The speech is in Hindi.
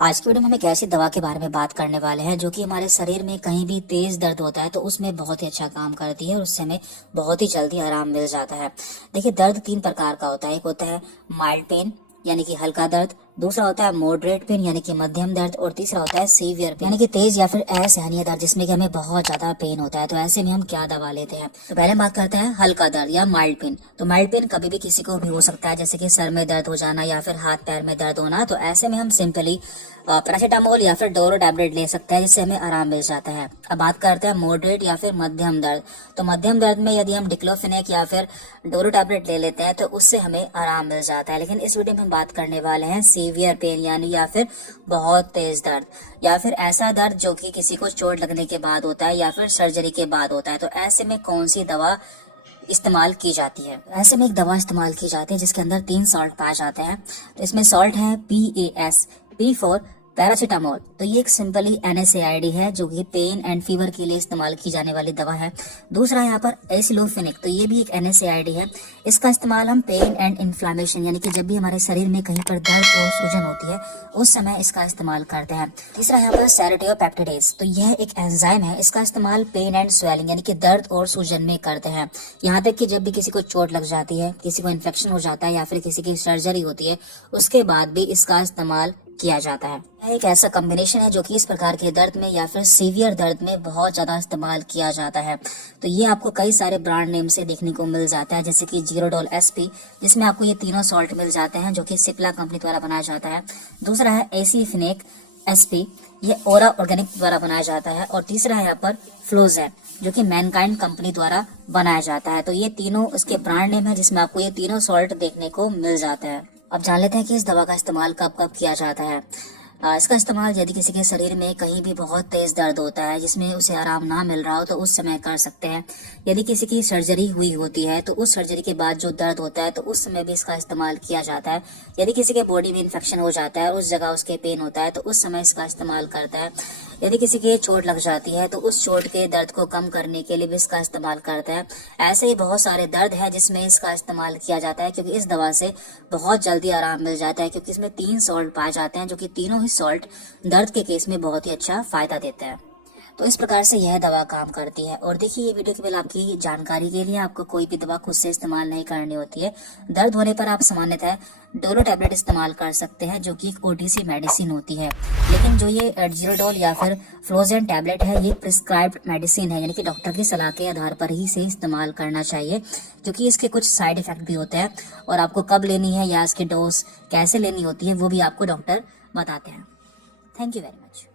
आज की वीडियो में हम एक ऐसी दवा के बारे में बात करने वाले हैं जो कि हमारे शरीर में कहीं भी तेज दर्द होता है तो उसमें बहुत ही अच्छा काम करती है और उससे हमें बहुत ही जल्दी आराम मिल जाता है। देखिए, दर्द तीन प्रकार का होता है। एक होता है माइल्ड पेन यानी कि हल्का दर्द, दूसरा होता है मॉडरेट पेन यानी कि मध्यम दर्द, और तीसरा होता है सीवियर पेन यानी कि तेज या फिर असहनीय दर्द जिसमें कि हमें बहुत ज्यादा पेन होता है। तो ऐसे में हम क्या दवा लेते हैं? तो पहले बात करते हैं हल्का दर्द या माइल्ड पेन। तो माइल्ड पेन कभी भी किसी को भी हो सकता है, जैसे कि सर में दर्द हो जाना या फिर हाथ पैर में दर्द होना। तो ऐसे में हम सिंपली पैरासीटामोल या फिर डोलो टैबलेट ले सकते हैं जिससे हमें आराम मिल जाता है। अब बात करते हैं मॉडरेट या फिर मध्यम दर्द। तो मध्यम दर्द में यदि हम डिक्लोफेनेक या फिर डोलो टैबलेट ले लेते हैं तो उससे हमें आराम मिल जाता है। लेकिन इस वीडियो में हम बात करने वाले हैं सीवियर पेन यानी या फिर बहुत तेज दर्द या फिर ऐसा दर्द जो कि किसी को चोट लगने के बाद होता है या फिर सर्जरी के बाद होता है। तो ऐसे में कौन सी दवा इस्तेमाल की जाती है? ऐसे में एक दवा इस्तेमाल की जाती है जिसके अंदर 3 सॉल्ट पाए जाते हैं। तो इसमें सॉल्ट है PAS, P फॉर पैरासीटामोल। तो ये एक सिंपली NSAID है जो कि पेन एंड फीवर के लिए इस्तेमाल की जाने वाली दवा है। दूसरा यहाँ पर एसिलोफेनिक, तो ये भी एक NSAID है। इसका इस्तेमाल हम पेन एंड इन्फ्लामेशन यानी कि जब भी हमारे शरीर में कहीं पर दर्द और सूजन होती है उस समय इसका इस्तेमाल करते हैं। तीसरा यहाँ पर सेरोटियोपेप्टिडेज, तो यह एक एंजाइम है। इसका इस्तेमाल पेन एंड स्वेलिंग यानी कि दर्द और सूजन में करते हैं। यहाँ तक कि जब भी किसी को चोट लग जाती है, किसी को इन्फेक्शन हो जाता है या फिर किसी की सर्जरी होती है उसके बाद भी इसका इस्तेमाल किया जाता है। यह एक ऐसा कॉम्बिनेशन है जो कि इस प्रकार के दर्द में या फिर सीवियर दर्द में बहुत ज्यादा इस्तेमाल किया जाता है। तो ये आपको कई सारे ब्रांड नेम से देखने को मिल जाता है, जैसे कि जीरोडोल SP, जिसमें आपको ये तीनों सॉल्ट मिल जाते हैं जो कि सिप्ला कंपनी द्वारा बनाया जाता है। दूसरा है एसीफिनेक SP, ये ओरा ऑर्गेनिक द्वारा बनाया जाता है। और तीसरा है यहाँ पर फ्लोजेन जो कि मैनकाइंड कंपनी द्वारा बनाया जाता है। तो ये तीनों इसके ब्रांड नेम है जिसमें आपको ये तीनों सॉल्ट देखने को मिल जाता है। अब जान लेते हैं कि इस दवा का इस्तेमाल कब कब किया जाता है। इसका इस्तेमाल यदि किसी के शरीर में कहीं भी बहुत तेज दर्द होता है जिसमें उसे आराम ना मिल रहा हो तो उस समय कर सकते हैं। यदि किसी की सर्जरी हुई होती है तो उस सर्जरी के बाद जो दर्द होता है तो उस समय भी इसका इस्तेमाल किया जाता है। यदि किसी के बॉडी में इन्फेक्शन हो जाता है, उस जगह उसके पेन होता है तो उस समय इसका इस्तेमाल करता है। यदि किसी की चोट लग जाती है तो उस चोट के दर्द को कम करने के लिए भी इसका इस्तेमाल करता है। ऐसे ही बहुत सारे दर्द है जिसमें इसका इस्तेमाल किया जाता है, क्योंकि इस दवा से बहुत जल्दी आराम मिल जाता है, क्योंकि इसमें 3 सॉल्ट पाए जाते हैं जो कि तीनों ही सॉल्ट दर्द के केस में बहुत ही अच्छा फायदा देते हैं। तो इस प्रकार से यह दवा काम करती है। और देखिए, ये वीडियो केवल आपकी जानकारी के लिए, आपको कोई भी दवा खुद से इस्तेमाल नहीं करनी होती है। दर्द होने पर आप सामान्यतः डोलो टैबलेट इस्तेमाल कर सकते हैं जो कि एक OTC मेडिसिन होती है। लेकिन जो ये जीरोडोल या फिर फ्लोजेन टैबलेट है ये प्रिस्क्राइब्ड मेडिसिन है, यानी कि डॉक्टर की सलाह के आधार पर ही से इस्तेमाल करना चाहिए, क्योंकि इसके कुछ साइड इफेक्ट भी होते हैं और आपको कब लेनी है या इसकी डोज कैसे लेनी होती है वो भी आपको डॉक्टर बताते हैं। Thank you very much.